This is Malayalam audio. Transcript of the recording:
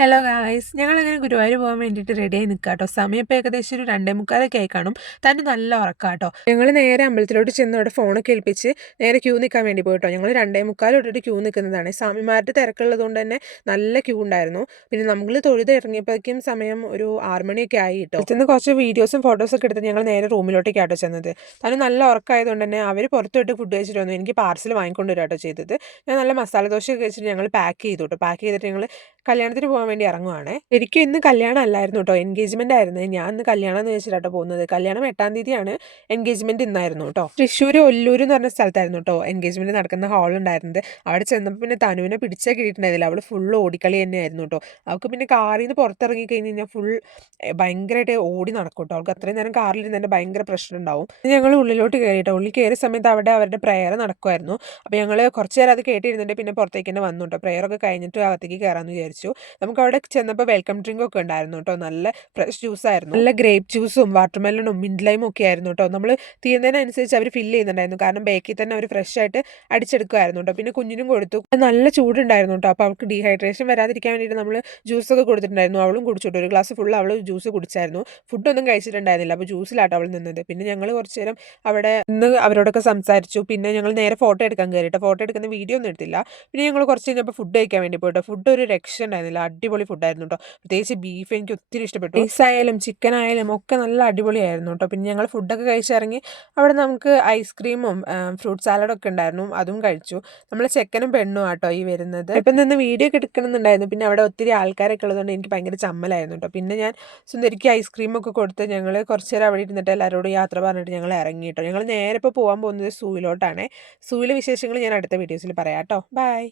ഹലോ ഗായ്സ്, ഞങ്ങളങ്ങനെ ഗുരുവായൂർ പോകാൻ വേണ്ടിയിട്ട് റെഡിയായി നിൽക്കുക കേട്ടോ. സമയം ഇപ്പോൾ ഏകദേശം ഒരു 2:45 ആയി കാണും. തന്നെ നല്ല ഉറക്കാം കേട്ടോ. ഞങ്ങൾ നേരെ അമ്പലത്തിലോട്ട് ചെന്ന് അവിടെ ഫോണൊക്കെ ഏൽപ്പിച്ച് നേരെ ക്യൂ നിൽക്കാൻ വേണ്ടി പോയിട്ടോ. ഞങ്ങൾ 2:45 തൊട്ടിട്ട് ക്യൂ നിൽക്കുന്നതാണ്. സ്വാമിമാരുടെ തിരക്കുള്ളത് കൊണ്ട് തന്നെ നല്ല ക്യൂ ഉണ്ടായിരുന്നു. പിന്നെ നമ്മൾ തൊഴുത് ഇറങ്ങിയപ്പോഴേക്കും സമയം ഒരു 6 മണിയൊക്കെ ആയി കേട്ടോ. ചെന്ന് കുറച്ച് വീഡിയോസും ഫോട്ടോസൊക്കെ എടുത്ത് ഞങ്ങൾ നേരെ റൂമിലോട്ടേക്കാട്ടോ ചെന്നത്. തന്നെ നല്ല ഉറക്കമായതുകൊണ്ട് തന്നെ അവർ പുറത്ത് പോയിട്ട് ഫുഡ് കഴിച്ചിട്ട് വന്നു. എനിക്ക് പാർസൽ വാങ്ങിക്കൊണ്ട് വരാട്ടോ ചെയ്തത്. ഞാൻ നല്ല മസാല ദോശയൊക്കെ കഴിച്ചിട്ട് ഞങ്ങൾ പാക്ക് ചെയ്തു കേട്ടോ. പാക്ക് ചെയ്തിട്ട് ഞങ്ങൾ കല്യാണത്തിന് പോകാൻ വേണ്ടി ഇറങ്ങുവാണേ. ശരിക്കും ഇന്ന് കല്യാണം അല്ലായിരുന്നു കേട്ടോ, എൻഗേജ്മെന്റ് ആയിരുന്നു. ഞാൻ ഇന്ന് കല്യാണം എന്ന് വെച്ചിട്ടാട്ടോ പോകുന്നത്. കല്യാണം 8-ാം തീയതിയാണ്, എൻഗേജ്മെന്റ് ഇന്നായിരുന്നു കേട്ടോ. തൃശ്ശൂർ ഒല്ലൂർ എന്ന് പറഞ്ഞ സ്ഥലത്തായിരുന്നു കേട്ടോ എൻഗേജ്മെന്റ് നടക്കുന്ന ഹാൾ ഉണ്ടായിരുന്നത്. അവിടെ ചെന്നപ്പോൾ പിന്നെ തനുവിനെ പിടിച്ചാൽ കിട്ടിയിട്ടുണ്ടായിരുന്നില്ല. അവൾ ഫുൾ ഓടിക്കളി തന്നെയായിരുന്നു കേട്ടോ. അവൾക്ക് പിന്നെ കാറിൽ നിന്ന് പുറത്തിറങ്ങി കഴിഞ്ഞ് കഴിഞ്ഞാൽ ഫുൾ ഭയങ്കരമായിട്ട് ഓടി നടക്കും കേട്ടോ. അവൾക്ക് അത്രയും നേരം കാറിൽ തന്നെ ഭയങ്കര പ്രശ്നം ഉണ്ടാവും. ഞങ്ങൾ ഉള്ളിലോട്ട് കയറിയിട്ടോ. ഉള്ളിൽ കയറിയ സമയത്ത് അവിടെ അവരുടെ പ്രയർ നടക്കുമായിരുന്നു. അപ്പോൾ ഞങ്ങൾ കുറച്ച് നേരം അത് കേട്ടിരുന്നിട്ട് പിന്നെ പുറത്തേക്ക് തന്നെ വന്നു കേട്ടോ. പ്രയറൊക്കെ കഴിഞ്ഞിട്ട് അകത്തേക്ക് കയറാമെന്ന് വിചാരിച്ചു. നമുക്ക് അവിടെ ചെന്നപ്പോൾ വെൽക്കം ഡ്രിങ്ക് ഒക്കെ ഉണ്ടായിരുന്നു കേട്ടോ. നല്ല ഫ്രഷ് ജ്യൂസ് ആയിരുന്നു. നല്ല ഗ്രേപ്പ് ജ്യൂസും വാട്ടർമെലണും മിന്റ് ലൈമും ഒക്കെ ആയിരുന്നു കേട്ടോ. നമ്മൾ തീരുന്നതിനനുസരിച്ച് അവർ ഫില്ല് ചെയ്യുന്നുണ്ടായിരുന്നു. കാരണം ബേക്കിൽ തന്നെ അവർ ഫ്രഷ് ആയിട്ട് അടിച്ചെടുക്കുമായിരുന്നു കേട്ടോ. പിന്നെ കുഞ്ഞിനും കൊടുത്തു. നല്ല ചൂടുണ്ടായിരുന്നു കേട്ടോ. അപ്പോൾ അവൾക്ക് ഡീഹൈഡ്രേഷൻ വരാതിരിക്കാൻ വേണ്ടിയിട്ട് നമ്മൾ ജ്യൂസൊക്കെ കൊടുത്തിട്ടുണ്ടായിരുന്നു. അവളും കുടിച്ചിട്ടു. ഒരു ഗ്ലാസ് ഫുൾ അവൾ ജ്യൂസ് കുടിച്ചായിരുന്നു. ഫുഡൊന്നും കഴിച്ചിട്ടുണ്ടായിരുന്നില്ല. അപ്പോൾ ജ്യൂസിലാട്ടോ അവൾ നിന്നത്. പിന്നെ ഞങ്ങൾ കുറച്ച് നേരം അവിടെ നിന്ന് അവരോടൊക്കെ സംസാരിച്ചു. പിന്നെ ഞങ്ങൾ നേരെ ഫോട്ടോ എടുക്കാൻ കയറിയിട്ട് ഫോട്ടോ എടുക്കുന്ന വീഡിയോ ഒന്നും എടുത്തില്ല. പിന്നെ ഞങ്ങൾ കുറച്ച് കഴിഞ്ഞപ്പോൾ ഫുഡ് കഴിക്കാൻ വേണ്ടി പോയിട്ടോ. ഫുഡ് ഒരു രക്ഷ ഉണ്ടായിരുന്നില്ല. അടിപൊളി ഫുഡായിരുന്നു കേട്ടോ. പ്രത്യേകിച്ച് ബീഫ് എനിക്ക് ഒത്തിരി ഇഷ്ടപ്പെട്ടു. റൈസ് ആയാലും ചിക്കൻ ആയാലും ഒക്കെ നല്ല അടിപൊളിയായിരുന്നു കേട്ടോ. പിന്നെ ഞങ്ങൾ ഫുഡൊക്കെ കഴിച്ചിറങ്ങി അവിടെ നമുക്ക് ഐസ്ക്രീമും ഫ്രൂട്ട് സാലഡൊക്കെ ഉണ്ടായിരുന്നു. അതും കഴിച്ചു. നമ്മൾ ചെക്കനും പെണ്ണും ആട്ടോ ഈ വരുന്നത്. ഇപ്പം നിന്ന് വീഡിയോ ഒക്കെ എടുക്കണമെന്നുണ്ടായിരുന്നു. പിന്നെ അവിടെ ഒത്തിരി ആൾക്കാരൊക്കെ ഉള്ളതുകൊണ്ട് എനിക്ക് ഭയങ്കര ചമ്മലായിരുന്നു കേട്ടോ. പിന്നെ ഞാൻ സുന്ദരിക്ക് ഐസ്ക്രീമൊക്കെ കൊടുത്ത് ഞങ്ങൾ കുറച്ച് നേരം അവിടെ ഇരുന്നിട്ട് എല്ലാവരോടും യാത്ര പറഞ്ഞിട്ട് ഞങ്ങൾ ഇറങ്ങി കേട്ടോ. ഞങ്ങൾ നേരെ ഇപ്പോൾ പോകാൻ പോകുന്നത് സൂയിലോട്ടാണ്. സൂയിലെ വിശേഷങ്ങൾ ഞാൻ അടുത്ത വീഡിയോസിൽ പറയാം കേട്ടോ. ബൈ.